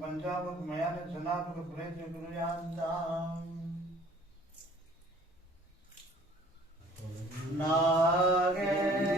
पंचामृत मयान सनातन प्रेत गुरुयांताम नागेन्द्राय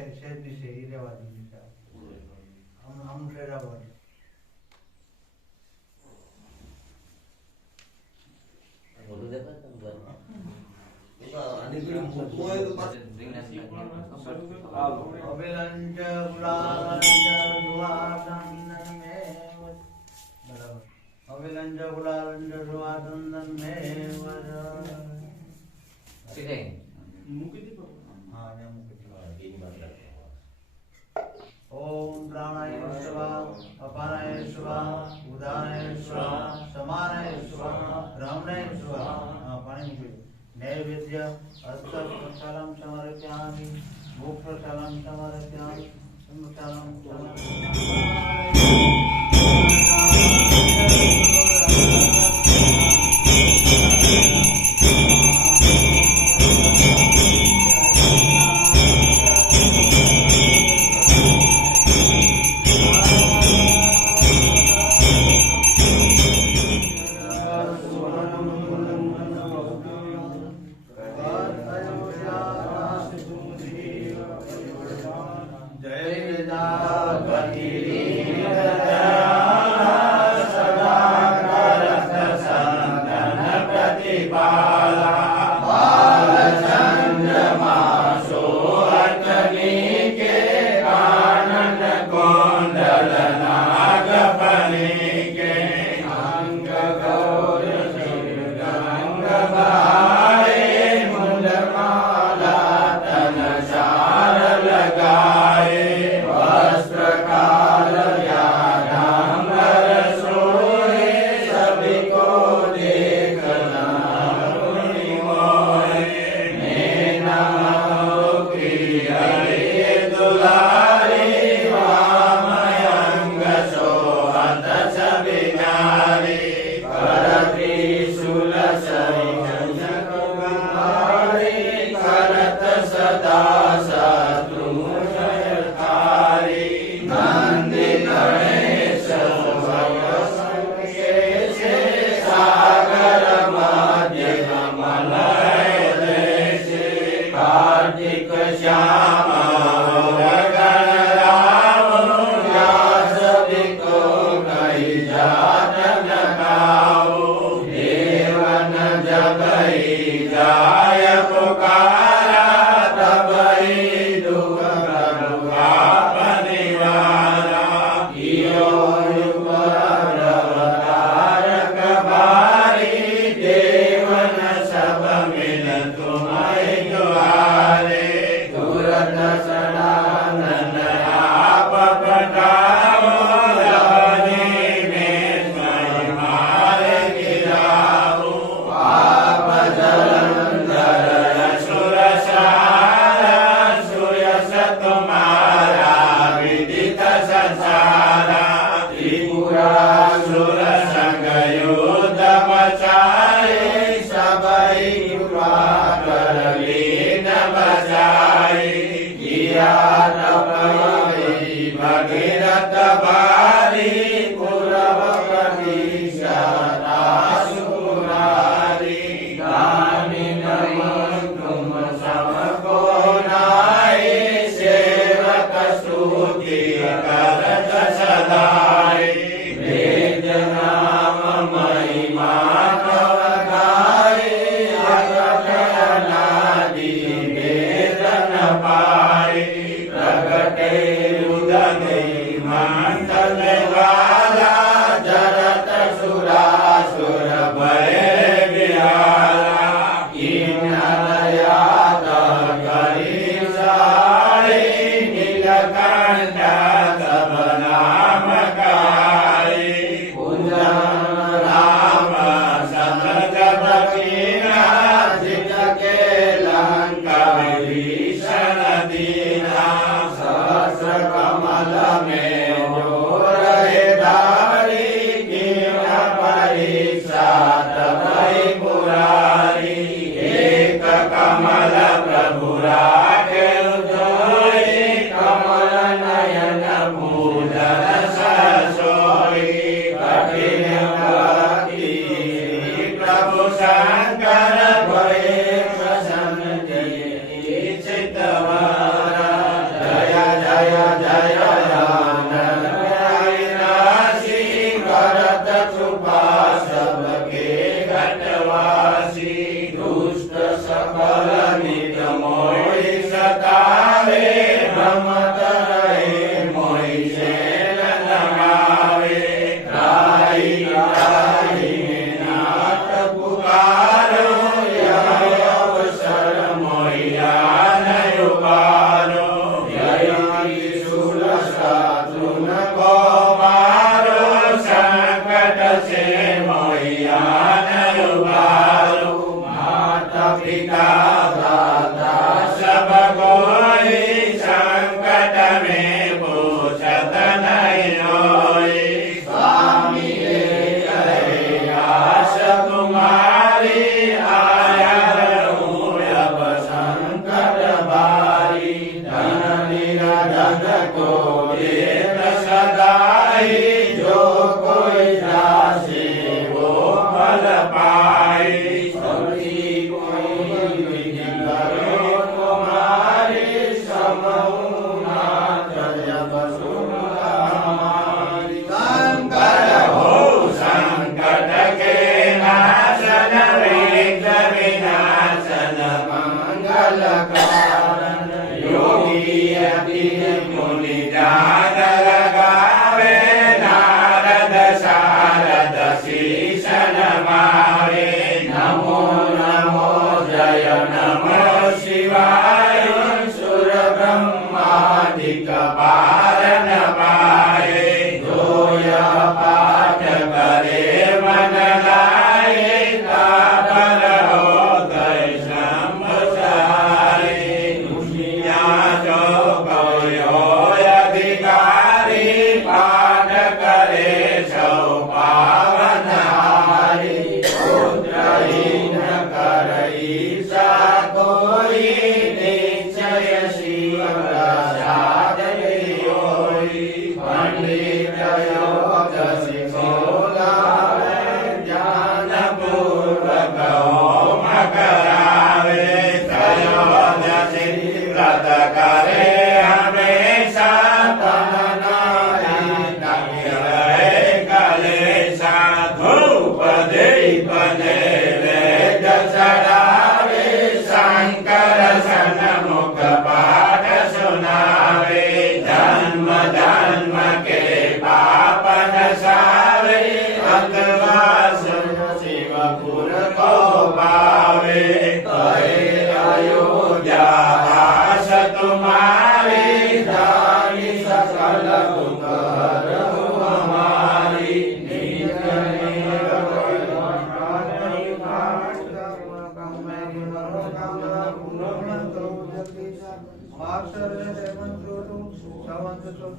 शहरनी શેરી રહેવાની દિશા આમ આમ ફેરાવવાની અભિલંચ ગુલાલંચ ગુલાલંદન મે બરાબર અભિલંચ ગુલાલંચ ગુલાલંદન મે વર સીધે મૂકી ઓમ પ્રાણાય સ્વાહા અપાનાય સ્વાહા ઉદાનાય સ્વાહા સમાનાય સ્વાહા બ્રહ્મણાય સ્વાહા હા, પાણી મૂકી દીધું. નૈવેદ્ય અસ્તપ્રસાલમ સમર્પયામિ મુખપ્રસાલમ સમર્પયામિ સંપ્રસાલમ કમલ Yeah.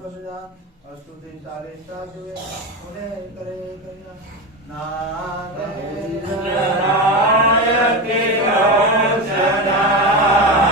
અસ્તુતિ ચાલીસા જોઈએ કોને કરે કન્યા નારાયણ નારાયણ સદાય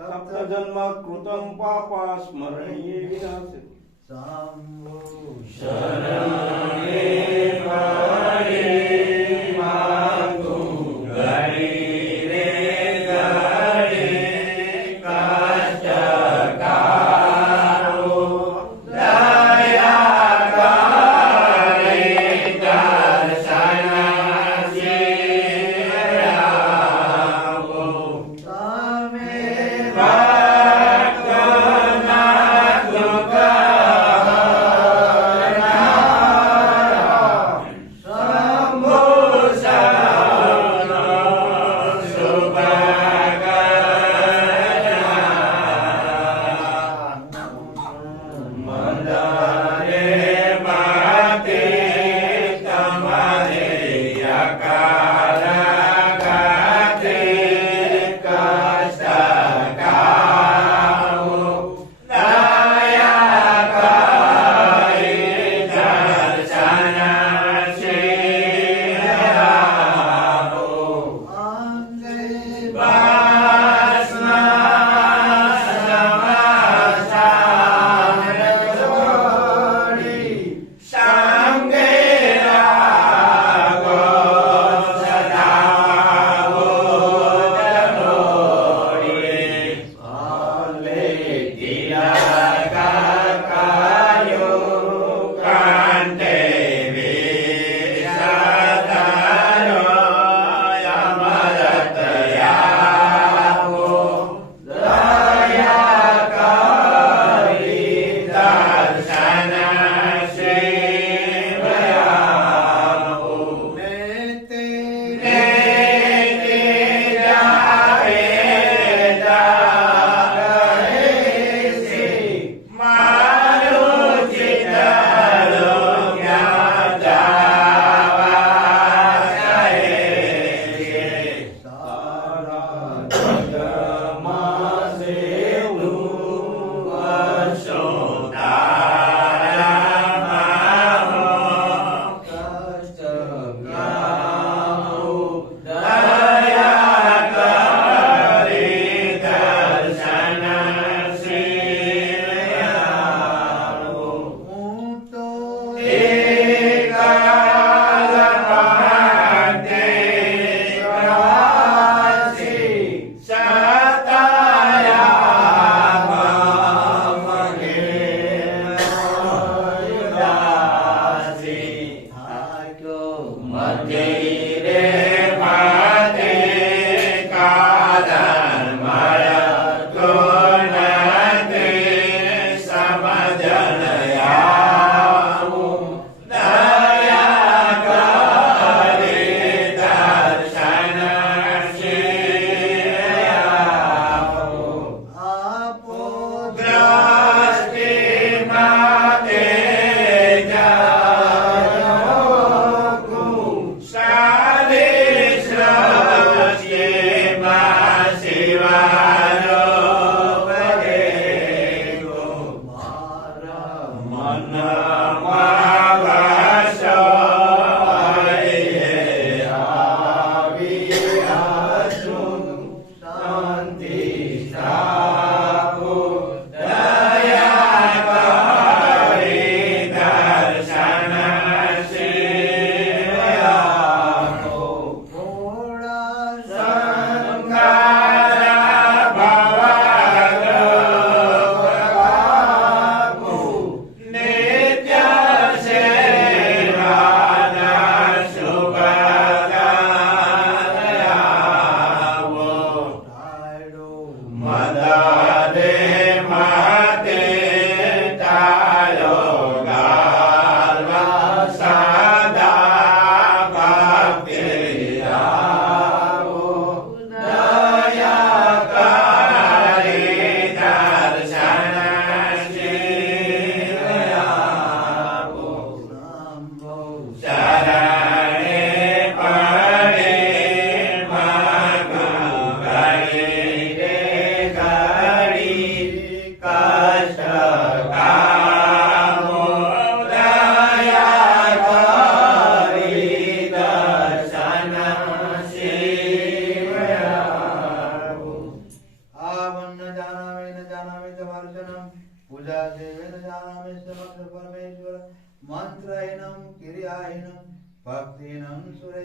सप्त जन्म कृतं पापा स्मरणीये विनाशे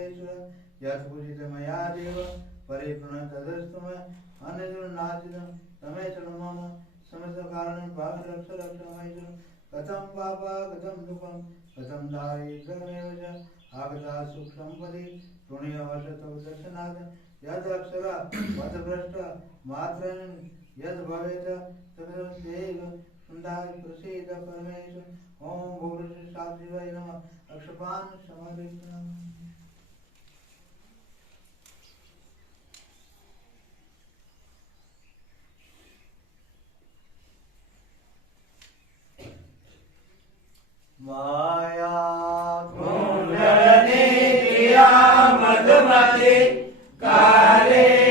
सर्वेश्वर यत् पूजितं मया देव, परिपूर्ण तदस्तमय अनजनादिनं तमेतनु मम, समस्तकारणं पापरक्ष रक्ष महेश्वर कथं पापा, कथं दुःखं, कथं दारिद्र्यमेव च, आगता सुखसम्पदि, पुण्यवशतौ दर्शनात्, यदक्षर वदभ्रष्ट, मात्रं यद्भवेत् तदेव सुन्दर प्रसीद परमेश्वर। ॐ भूषि साक्षिवै नमः। अक्षपान् समर्पयामि माया मधुमति काले